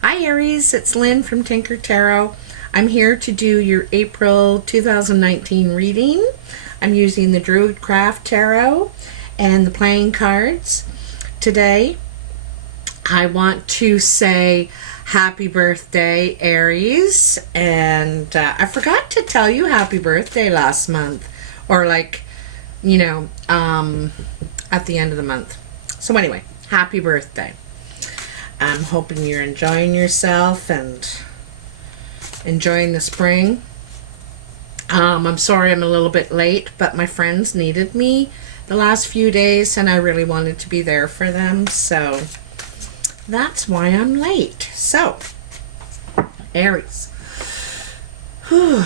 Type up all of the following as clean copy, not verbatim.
Hi Aries, it's Lynn from Tinker Tarot. I'm here to do your April 2019 reading. I'm using the Druidcraft Tarot and the playing cards. Today, I want to say happy birthday, Aries. And I forgot to tell you happy birthday last month. Or at the end of the month. So anyway, happy birthday. I'm hoping you're enjoying yourself and enjoying the spring. I'm sorry I'm a little bit late, but my friends needed me the last few days and I really wanted to be there for them, so that's why I'm late. So, Aries. Whew.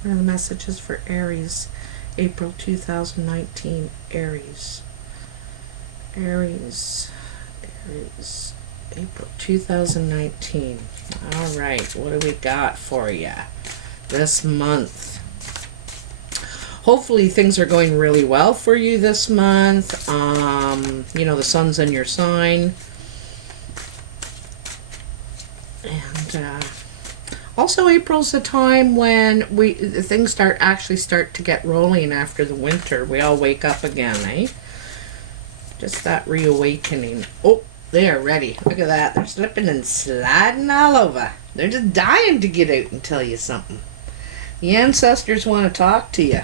What are the messages for Aries? April 2019, Aries. Aries, April 2019. All right, what do we got for you this month? Hopefully things are going really well for you this month. The sun's in your sign. And also April's the time when things start to get rolling after the winter. We all wake up again, eh? Just that reawakening. Oh, they are ready. Look at that. They're slipping and sliding all over. They're just dying to get out and tell you something. The ancestors want to talk to you.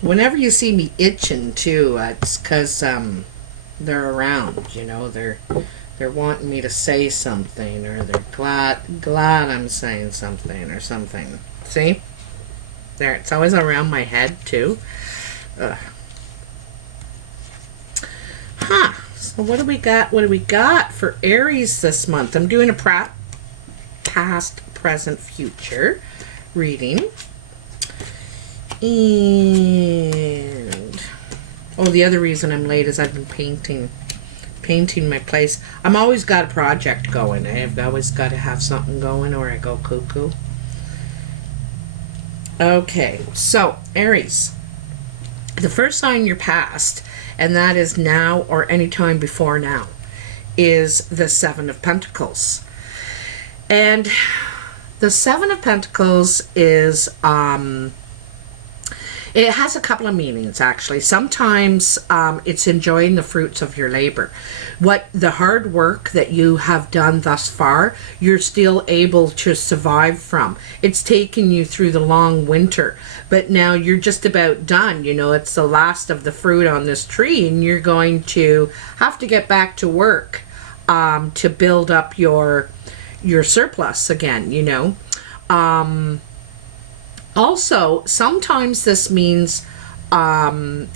Whenever you see me itching too, it's because they're around. They're wanting me to say something, or they're glad I'm saying something or something. See? There, it's always around my head too. Ugh. So what do we got? What do we got for Aries this month? I'm doing a past, present, future reading. And the other reason I'm late is I've been painting my place. I'm always got a project going. I've always got to have something going or I go cuckoo. Okay, so Aries. The first sign you're past, and that is now or any time before now, is the Seven of Pentacles. And the Seven of Pentacles is, it has a couple of meanings actually. Sometimes it's enjoying the fruits of your labor. What the hard work that you have done thus far, you're still able to survive from. It's taken you through the long winter, but now you're just about done. It's the last of the fruit on this tree and you're going to have to get back to work to build up your surplus again, Also, sometimes this means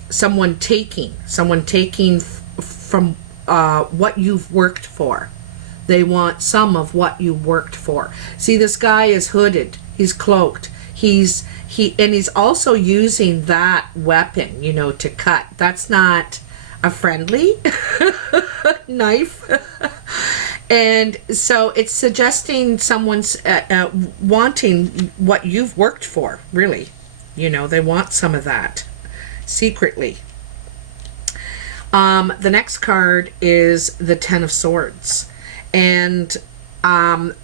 someone taking from what you've worked for. They want some of what you worked for. See, this guy is hooded. He's cloaked. He's also using that weapon, to cut. That's not a friendly knife. And so it's suggesting someone's wanting what you've worked for, really. They want some of that secretly. The next card is the Ten of Swords. And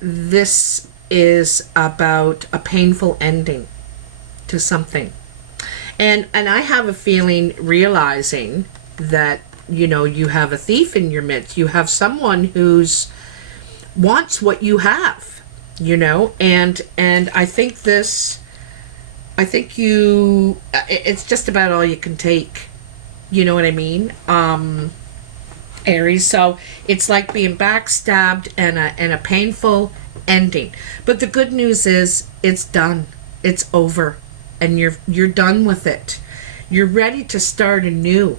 this is about a painful ending to something. And I have a feeling, realizing that, you have a thief in your midst. You have someone who's wants what you have, and I think it's just about all you can take. You know what I mean? Aries. So it's like being backstabbed and a painful ending. But the good news is it's done. It's over. And you're done with it. You're ready to start anew.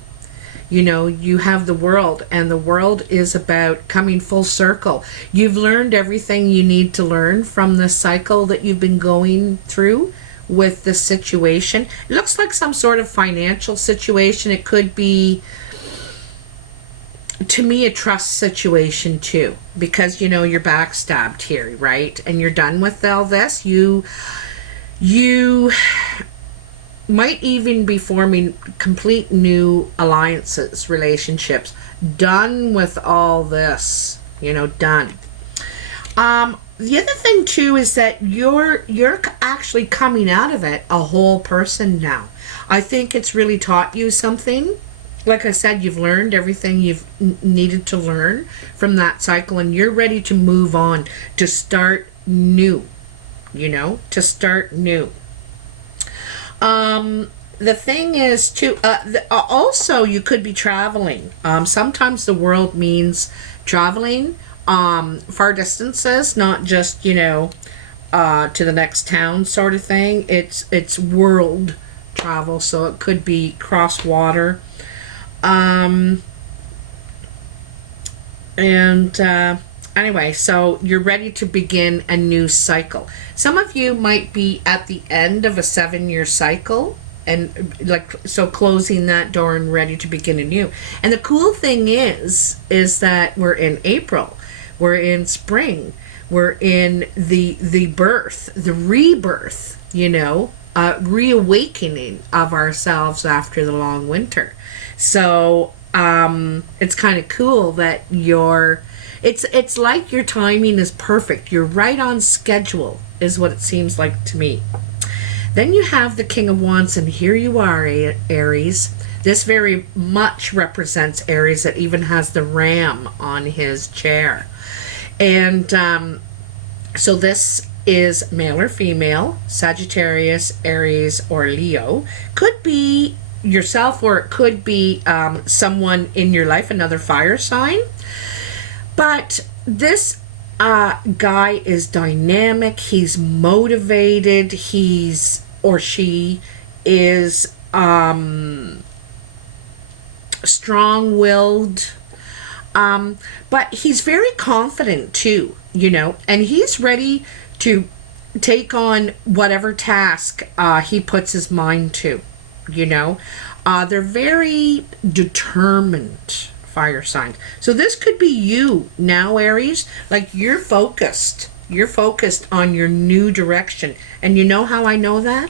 You have the world, and the world is about coming full circle. You've learned everything you need to learn from the cycle that you've been going through with the situation. It looks like some sort of financial situation. It could be, to me, a trust situation too, because you're backstabbed here, right? And you're done with all this. You might even be forming complete new alliances, relationships, done with all this, you know, done. The other thing too is that you're actually coming out of it a whole person now. I think it's really taught you something. Like I said, you've learned everything you've needed to learn from that cycle, and you're ready to move on, to start new, you know, to start new. The thing is too, also you could be traveling. Sometimes the world means traveling far distances, not just, you know, to the next town sort of thing. It's world travel, so it could be cross water. Anyway, so you're ready to begin a new cycle. Some of you might be at the end of a 7-year cycle, and like, so closing that door and ready to begin anew. And the cool thing is that we're in April, we're in spring, we're in the birth, the rebirth, you know, reawakening of ourselves after the long winter. So it's kind of cool that it's like your timing is perfect. You're right on schedule, is what it seems like to me. Then you have the King of Wands, and here you are, Aries. This very much represents Aries. It even has the ram on his chair. And so this is male or female, Sagittarius, Aries, or Leo. Could be yourself, or it could be someone in your life, another fire sign. But this guy is dynamic, he's motivated, he's, or she is strong-willed, but he's very confident too, you know, and he's ready to take on whatever task he puts his mind to, you know. They're very determined fire signs. So this could be you now, Aries. Like, you're focused on your new direction. And you know how I know that?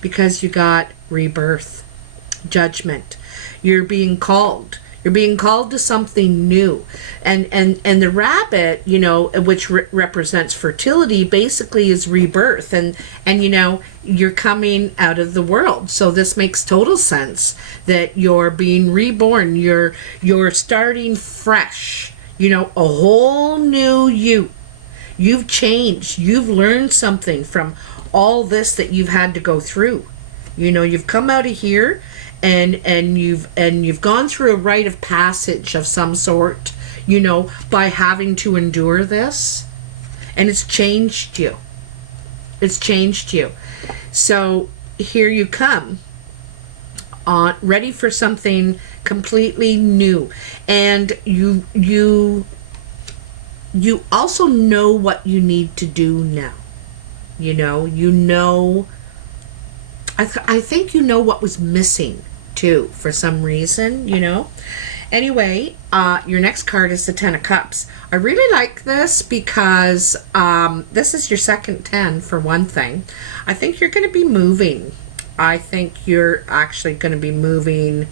Because you got rebirth, judgment. You're being called to something new. And the rabbit, you know, which represents fertility, basically is rebirth. And you know, you're coming out of the world. So this makes total sense that you're being reborn. You're starting fresh, you know, a whole new you. You've changed. You've learned something from all this that you've had to go through. You know, you've come out of here and you've gone through a rite of passage of some sort, you know, by having to endure this, and it's changed you. It's changed you. So here you come, ready for something completely new, and you also know what you need to do now. You know. I think you know what was missing too, for some reason, you know. Anyway, your next card is the 10 of Cups. I really like this because this is your second 10, for one thing. I think you're going to be moving. I think you're actually going to be moving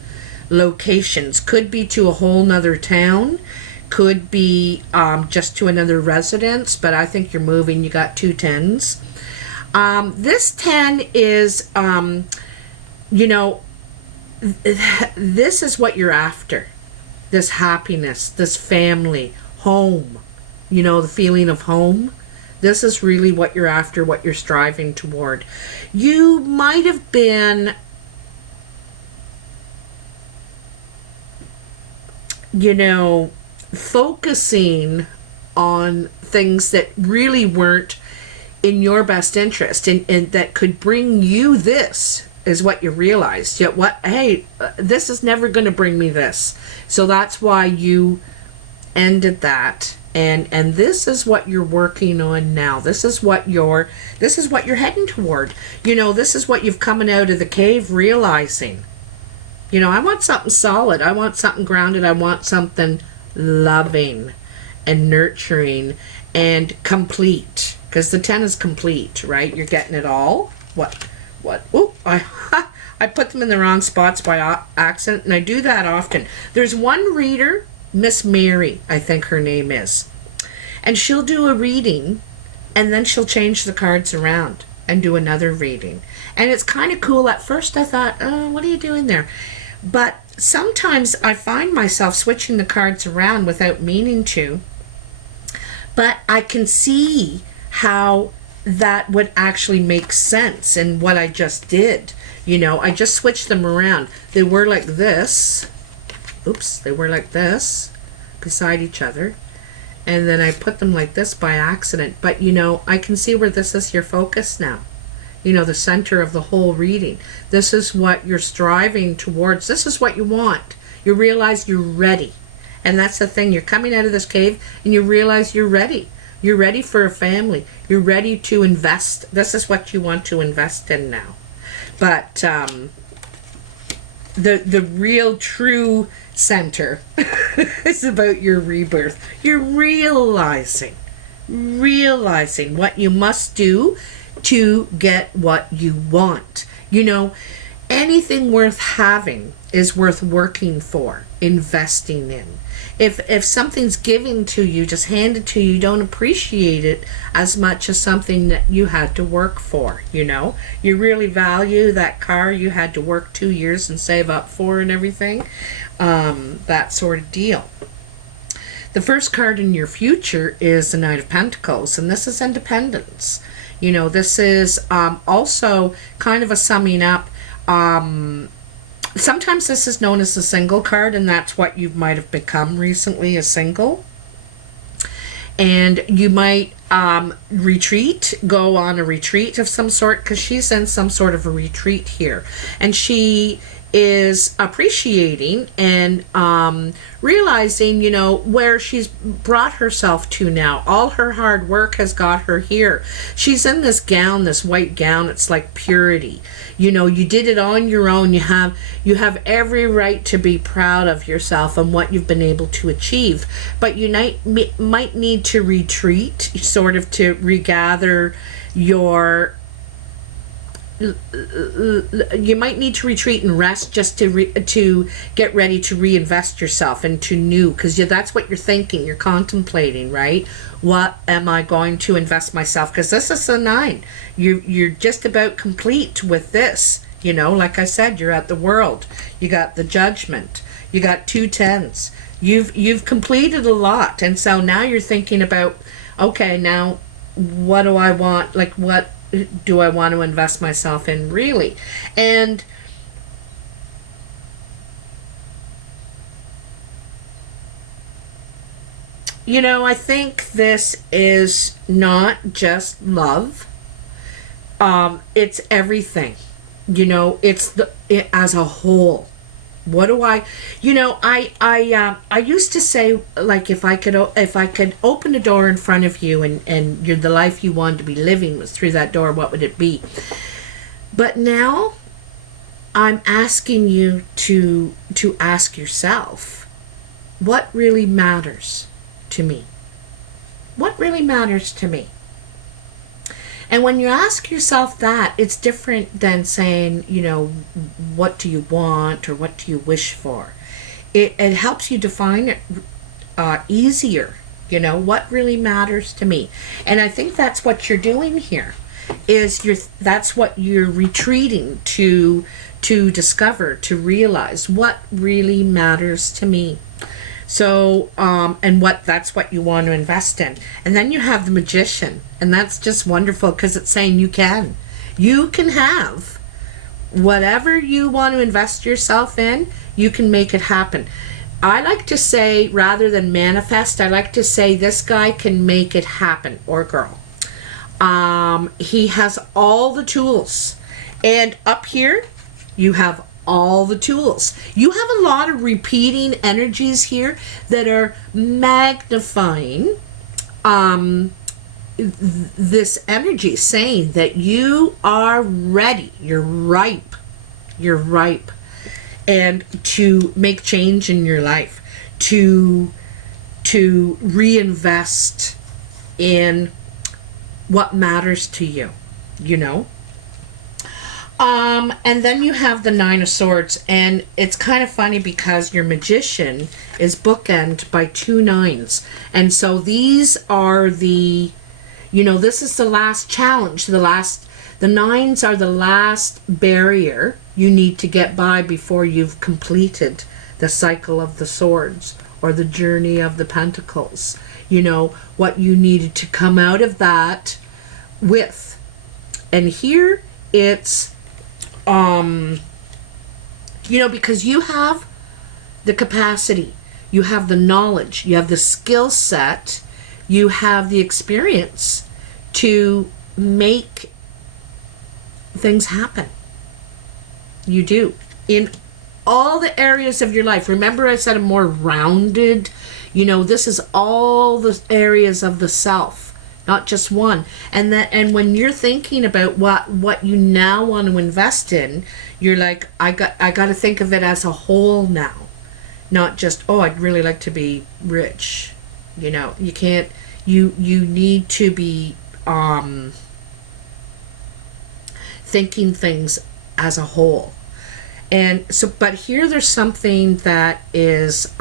locations. Could be to a whole nother town. Could be just to another residence, but I think you're moving. You got 2 10s. This 10 is, you know, this is what you're after. This happiness, this family, home, you know, the feeling of home. This is really what you're after, what you're striving toward. You might have been, you know, focusing on things that really weren't in your best interest, and that could bring you this, is what you realized. Yet what, hey, this is never going to bring me this. So that's why you ended that. And this is what you're working on now. This is what you're heading toward. You know, this is what you've coming out of the cave realizing. You know, I want something solid. I want something grounded. I want something loving and nurturing and complete. Because the 10 is complete, right? You're getting it all. What? Oh, I put them in the wrong spots by accident, and I do that often. There's one reader Miss Mary, I think her name is. And she'll do a reading, and then she'll change the cards around and do another reading. And it's kind of cool. At first I thought, oh, what are you doing there? But sometimes I find myself switching the cards around without meaning to. But I can see how that would actually make sense in what I just did. You know, I just switched them around. They were like this. Oops, they were like this beside each other. And then I put them like this by accident. But, you know, I can see where this is your focus now. You know, the center of the whole reading. This is what you're striving towards. This is what you want. You realize you're ready. And that's the thing. You're coming out of this cave and you realize you're ready. You're ready for a family. You're ready to invest. This is what you want to invest in now. But the real true center is about your rebirth. You're realizing what you must do to get what you want. You know, anything worth having is worth working for, investing in. If something's given to you, just handed to you, don't appreciate it as much as something that you had to work for, you know? You really value that car you had to work 2 years and save up for and everything. That sort of deal. The first card in your future is the Knight of Pentacles, and this is independence. You know, this is also kind of a summing up. Sometimes this is known as the single card, and that's what you might have become recently, a single. And you might go on a retreat of some sort, because she's in some sort of a retreat here. And she is appreciating and realizing, you know, where she's brought herself to now. All her hard work has got her here. She's in this gown, this white gown. It's like purity. You know, you did it on your own. You have every right to be proud of yourself and what you've been able to achieve. But you might need to retreat, sort of to regather your... You might need to retreat and rest just to get ready to reinvest yourself into new, because that's what you're thinking, you're contemplating, right? What am I going to invest myself? Because this is a 9. You're just about complete with this. You know, like I said, you're at the World. You got the Judgment. You got 2 10s. You've completed a lot, and so now you're thinking about, okay, now what do I want? Like, what do I want to invest myself in, really? And you know, I think this is not just love. It's everything. You know, it's as a whole. What do I, you know, I used to say, like, if I could open a door in front of you and the life you wanted to be living was through that door, what would it be? But now I'm asking you to ask yourself, what really matters to me? What really matters to me? And when you ask yourself that, it's different than saying, you know, what do you want or what do you wish for? It helps you define it easier, you know, what really matters to me. And I think that's what you're doing here, that's what you're retreating to discover, to realize what really matters to me. So, and that's what you want to invest in. And then you have the Magician, and that's just wonderful, because it's saying you can have whatever you want to invest yourself in, you can make it happen. I like to say, rather than manifest, I like to say this guy can make it happen, or girl. He has all the tools. And up here, you have all the tools. You have a lot of repeating energies here that are magnifying this energy, saying that you are ready, you're ripe, and to make change in your life, to reinvest in what matters to you, you know. And then you have the Nine of Swords, and it's kind of funny because your Magician is bookended by two nines. And so these are the, this is the last challenge, the nines are the last barrier you need to get by before you've completed the cycle of the swords or the journey of the pentacles. What you needed to come out of that with. And here it's, because you have the capacity, you have the knowledge, you have the skill set, you have the experience to make things happen. You do. In all the areas of your life. Remember I said a more rounded, this is all the areas of the self, not just one. And when you're thinking about what you now want to invest in, you're like, I got to think of it as a whole now, not just, I'd really like to be rich. You can't. You need to be thinking things as a whole. And so, but here there's something that is,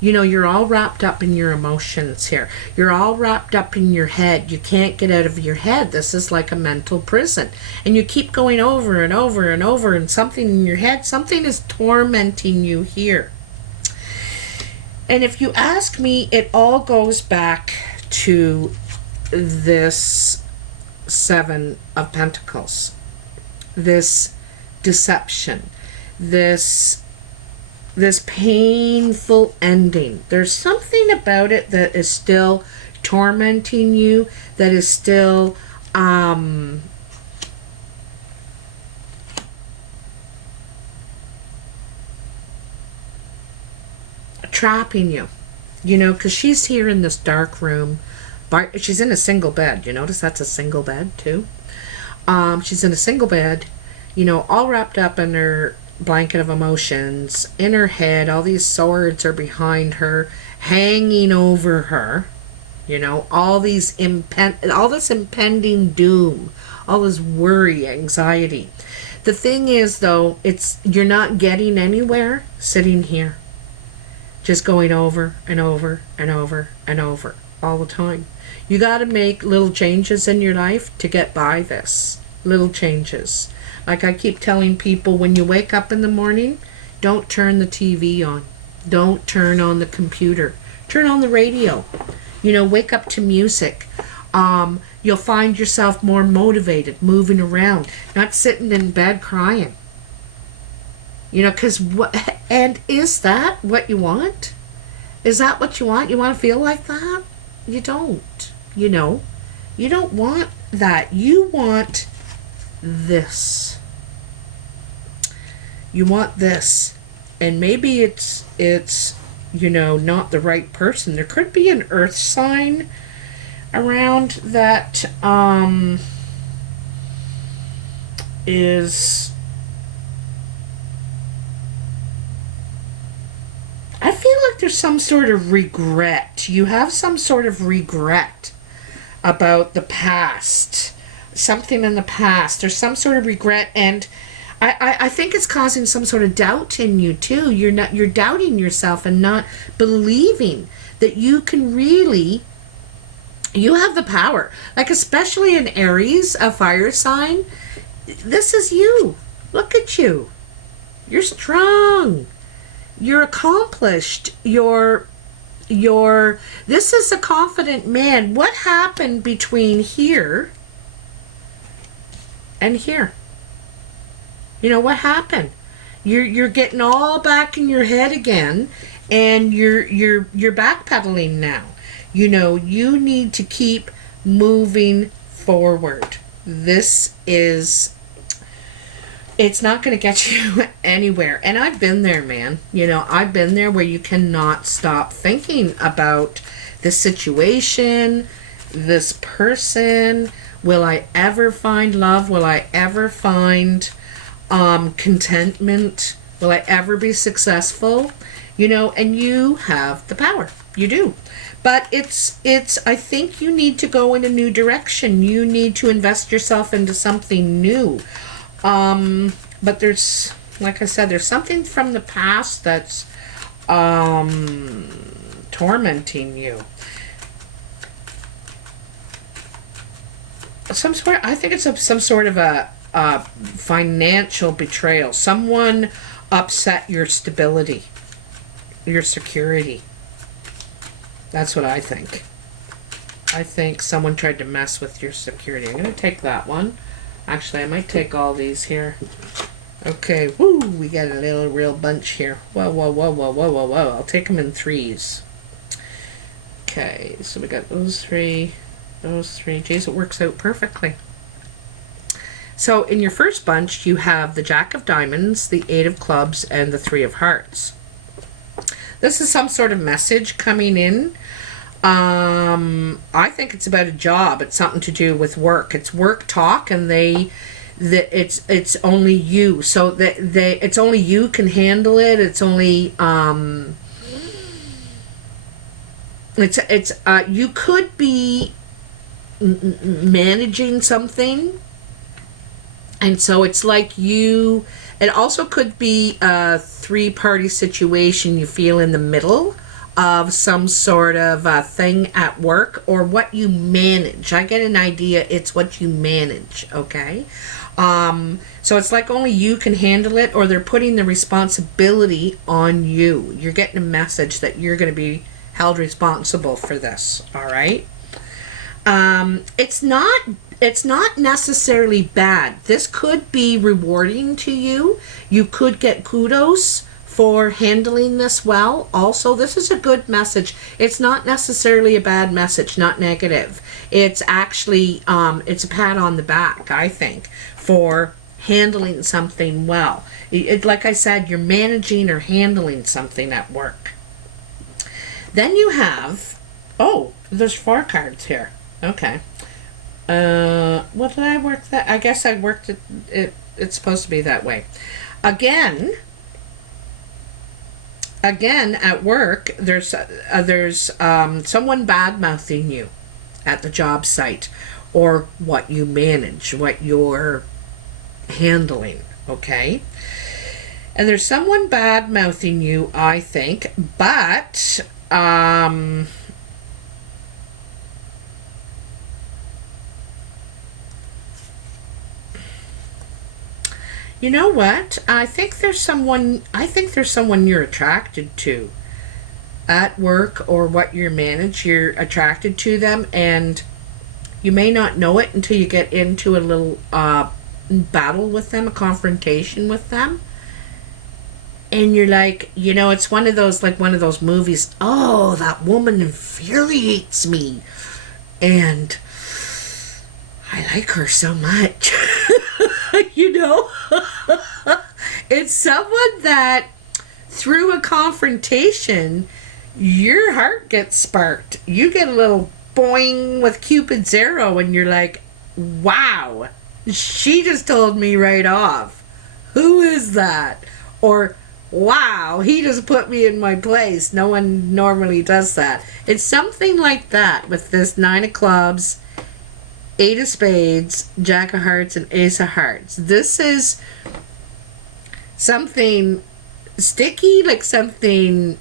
you're all wrapped up in your emotions here. You're all wrapped up in your head. You can't get out of your head. This is like a mental prison. And you keep going over and over and over, and something in your head, something is tormenting you here. And if you ask me, it all goes back to this Seven of Pentacles. This deception, this painful ending. There's something about it that is still tormenting you, that is still trapping you, because she's here in this dark room. She's in a single bed. You notice that's a single bed too. She's in a single bed, all wrapped up in her blanket of emotions. In her head, all these swords are behind her, hanging over her. All this impending doom, all this worry, anxiety. The thing is, though, you're not getting anywhere sitting here, just going over and over and over and over all the time. You got to make little changes in your life to get by this. Little changes. Like I keep telling people, when you wake up in the morning, don't turn the TV on. Don't turn on the computer. Turn on the radio. Wake up to music. You'll find yourself more motivated, moving around, not sitting in bed crying. Because and is that what you want? Is that what you want? You want to feel like that? You don't. You don't want that. You want this. You want this. And maybe it's not the right person. There could be an earth sign around that is, I feel like there's some sort of regret. You have some sort of regret about the past. Something in the past. There's some sort of regret, and I think it's causing some sort of doubt in you too. You're doubting yourself and not believing that you can really, you have the power. Like especially in Aries, a fire sign, this is you. Look at you. You're strong. You're accomplished. This is a confident man. What happened between here and here? What happened? You're getting all back in your head again, and you're backpedaling now. You need to keep moving forward. It's not going to get you anywhere. And I've been there, man. I've been there where you cannot stop thinking about the situation, this person. Will I ever find love? Will I ever find contentment? Will I ever be successful? And you have the power. You do. But I think you need to go in a new direction. You need to invest yourself into something new. But there's, like I said, there's something from the past that's tormenting you. I think it's some sort of a financial betrayal. Someone upset your stability, your security. That's what I think. I think someone tried to mess with your security. I'm going to take that one. Actually, I might take all these here. Okay, woo, we got a little real bunch here. Whoa, whoa, whoa, whoa, whoa, whoa, whoa. I'll take them in threes. Okay, so we got those three. Geez, it works out perfectly. So in your first bunch, you have the Jack of Diamonds, the Eight of Clubs, and the Three of Hearts. This is some sort of message coming in. I think it's about a job. It's something to do with work. It's work talk, and it's only you. So it's only you can handle it. It's only you could be managing something, and so it's like you. It also could be a three-party situation. You feel in the middle of some sort of thing at work, or what you manage. I get an idea it's what you manage, okay? So it's like only you can handle it, or they're putting the responsibility on you. You're getting a message that you're going to be held responsible for this, all right? It's not necessarily bad. This could be rewarding to you. You could get kudos for handling this well. Also, this is a good message. It's not necessarily a bad message, not negative. It's actually, it's a pat on the back, I think, for handling something well. Like I said, you're managing or handling something at work. Then you have, oh, there's 4 cards here. Okay. What did I work that? I guess I worked it. It's supposed to be that way. Again, at work, there's someone bad-mouthing you at the job site, or what you manage, what you're handling, okay? And there's someone bad-mouthing you, I think, but you know what? I think there's someone you're attracted to at work, or what you manage. You're attracted to them, and you may not know it until you get into a little battle with them, a confrontation with them. And you're like, you know, it's one of those movies. Oh, that woman infuriates me, and I like her so much. You know, it's someone that through a confrontation, your heart gets sparked. You get a little boing with Cupid's arrow, and you're like, wow, she just told me right off. Who is that? Or, wow, he just put me in my place. No one normally does that. It's something like that with this 9 of Clubs, 8 of Spades, Jack of Hearts, and Ace of Hearts. This is something sticky, like something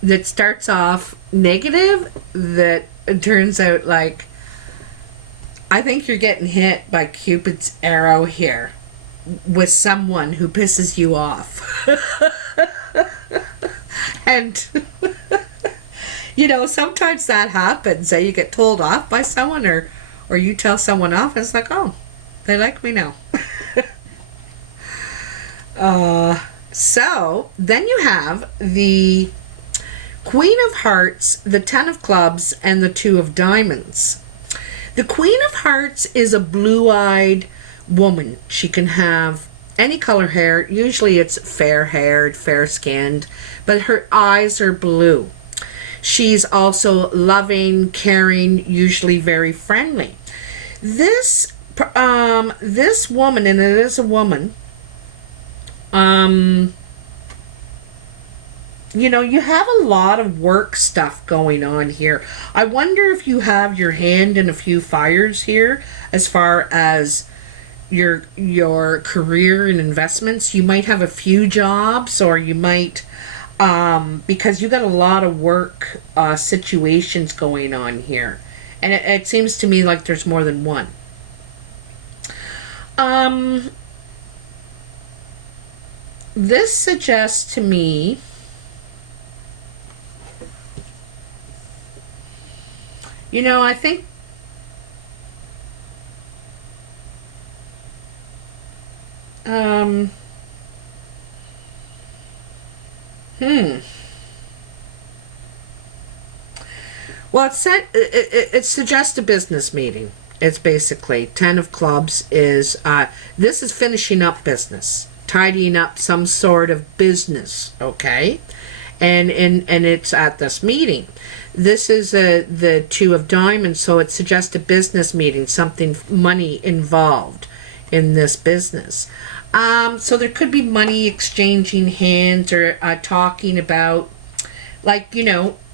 that starts off negative that turns out like, I think you're getting hit by Cupid's arrow here with someone who pisses you off. And you know, sometimes that happens. You get told off by someone, or you tell someone off, and it's like, oh, they like me now. So then you have the Queen of Hearts, the 10 of Clubs, and the 2 of Diamonds. The Queen of Hearts is a blue-eyed woman. She can have any color hair. Usually it's fair-haired, fair-skinned, but her eyes are blue. She's also loving, caring, usually very friendly. This woman, and it is a woman, you know, you have a lot of work stuff going on here. I wonder if you have your hand in a few fires here, as far as, your career and investments. You might have a few jobs, or you might because you got a lot of work situations going on here, and it seems to me like there's more than one. This suggests to me I think well, it suggests a business meeting. It's basically 10 of clubs is this is finishing up business, tidying up some sort of business, okay? And it's at this meeting. This is the 2 of diamonds, so it suggests a business meeting, something money involved in this business. So there could be money exchanging hands, or talking about, like,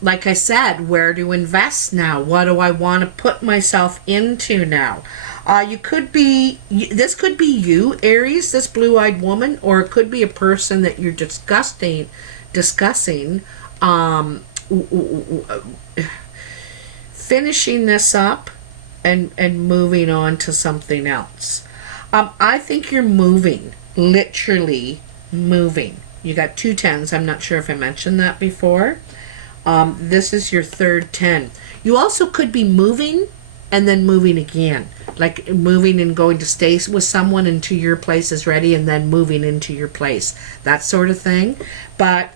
like I said, where to invest now. What do I want to put myself into now? This could be you, Aries, this blue-eyed woman, or it could be a person that you're discussing finishing this up and moving on to something else. I think you're moving, literally moving. You got 2 10s. I'm not sure if I mentioned that before. This is your third 10. You also could be moving and then moving again. Like moving and going to stay with someone until your place is ready, and then moving into your place. That sort of thing. But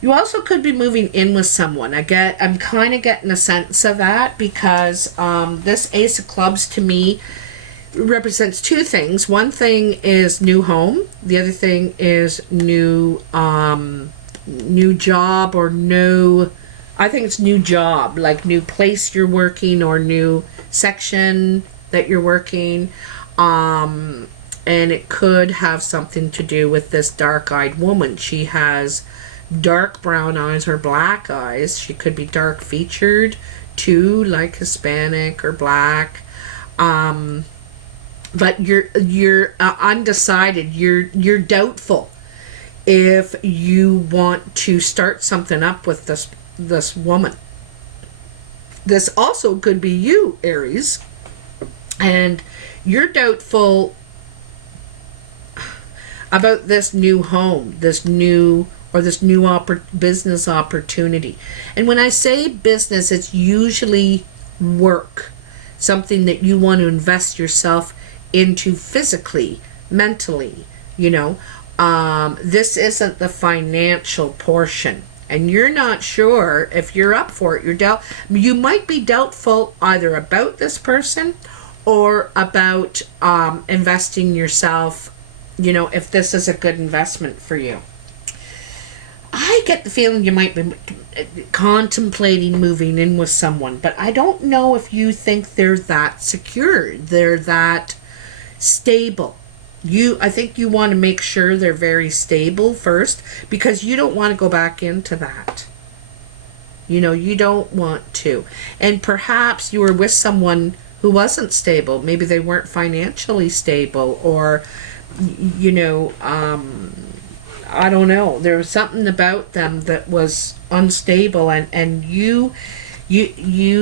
you also could be moving in with someone. I'm kind of getting a sense of that, because this Ace of Clubs to me represents 2 things. One thing is new home. The other thing is new job, or I think it's new job, like new place you're working, or new section that you're working. And it could have something to do with this dark-eyed woman. She has dark brown eyes or black eyes. She could be dark featured too, like Hispanic or black. But you're undecided. You're doubtful if you want to start something up with this woman. This also could be you, Aries, and you're doubtful about this new home, this new business opportunity. And when I say business, it's usually work, something that you want to invest yourself into physically, mentally, this isn't the financial portion, and you're not sure if you're up for it. You might be doubtful either about this person or about investing yourself, if this is a good investment for you. I get the feeling you might be contemplating moving in with someone, but I don't know if you think they're that secure, they're that stable. I think you want to make sure they're very stable first, because you don't want to go back into that. You don't want to. And perhaps you were with someone who wasn't stable. Maybe they weren't financially stable, or I don't know. There was something about them that was unstable, and you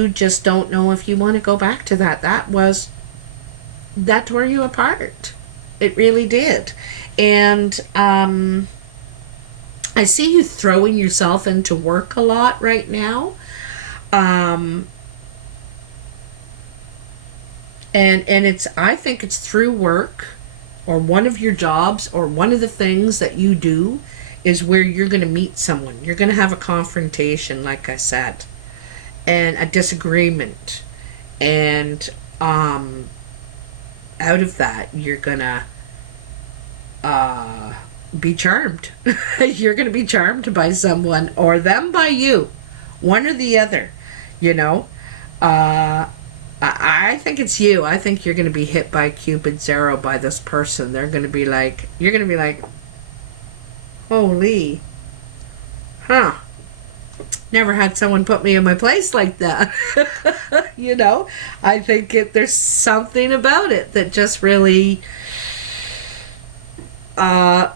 just don't know if you want to go back to that. That tore you apart. It really did. And I see you throwing yourself into work a lot right now. And I think it's through work, or one of your jobs, or one of the things that you do is where you're going to meet someone. You're going to have a confrontation, like I said, and a disagreement. And out of that, you're going to be charmed. You're going to be charmed by someone, or them by you. One or the other, I think it's you. I think you're going to be hit by Cupid's arrow by this person. You're going to be like, holy, huh, Never had someone put me in my place like that. You know, I think there's something about it that just really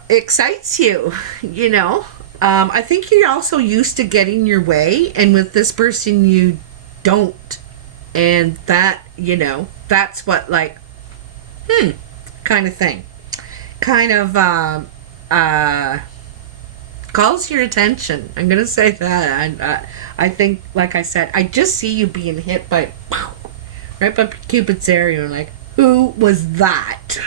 excites you, you know. I think you're also used to getting your way, and with this person you don't. And that, you know, that's what, like, kind of thing. Kind of calls your attention. I'm going to say that. I think, like I said, I just see you being hit by, right by Cupid's arrow, and like, who was that?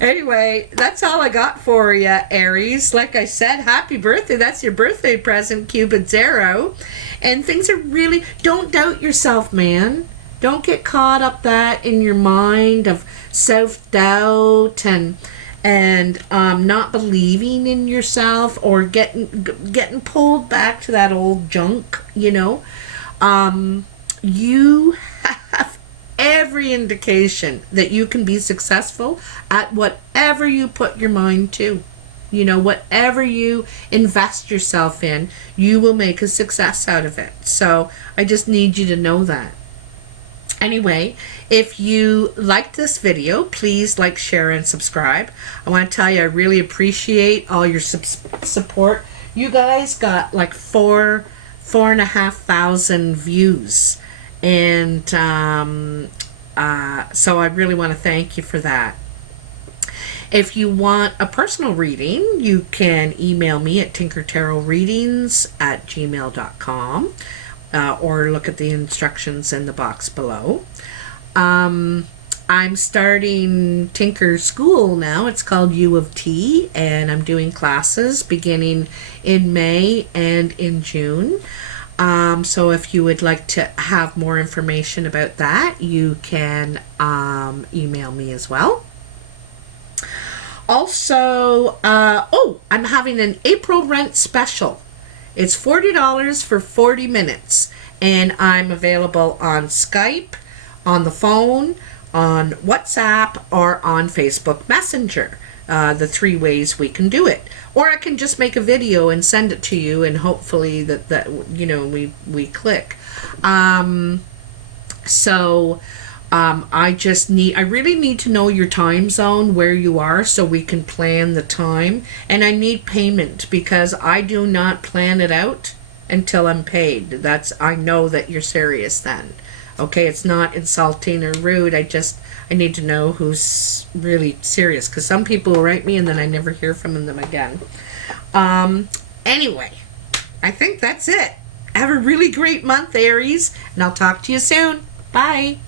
Anyway, that's all I got for you, Aries. Like I said, happy birthday. That's your birthday present, Cupid's arrow. And things are really, don't doubt yourself, man. Don't get caught up that in your mind of self-doubt and not believing in yourself, or getting pulled back to that old junk, you know. You have every indication that you can be successful at whatever you put your mind to. You know, whatever you invest yourself in, you will make a success out of it. So I just need you to know that. Anyway, if you liked this video, please like, share, and subscribe. I want to tell you, I really appreciate all your support. You guys got like 4,500 views. And so I really want to thank you for that. If you want a personal reading, you can email me at tinkertarotreadings@gmail.com, or look at the instructions in the box below. I'm starting Tinker School now. It's called U of T, and I'm doing classes beginning in May and in June. So if you would like to have more information about that, you can email me as well. Also, I'm having an April rent special. It's $40 for 40 minutes, and I'm available on Skype, on the phone, on WhatsApp, or on Facebook Messenger. The 3 ways we can do it. Or I can just make a video and send it to you, and hopefully that you know, we click. I really need to know your time zone, where you are, so we can plan the time. And I need payment, because I do not plan it out until I'm paid. I know that you're serious then. Okay, it's not insulting or rude. I need to know who's really serious, because some people will write me and then I never hear from them again. Anyway, I think that's it. Have a really great month, Aries, and I'll talk to you soon. Bye.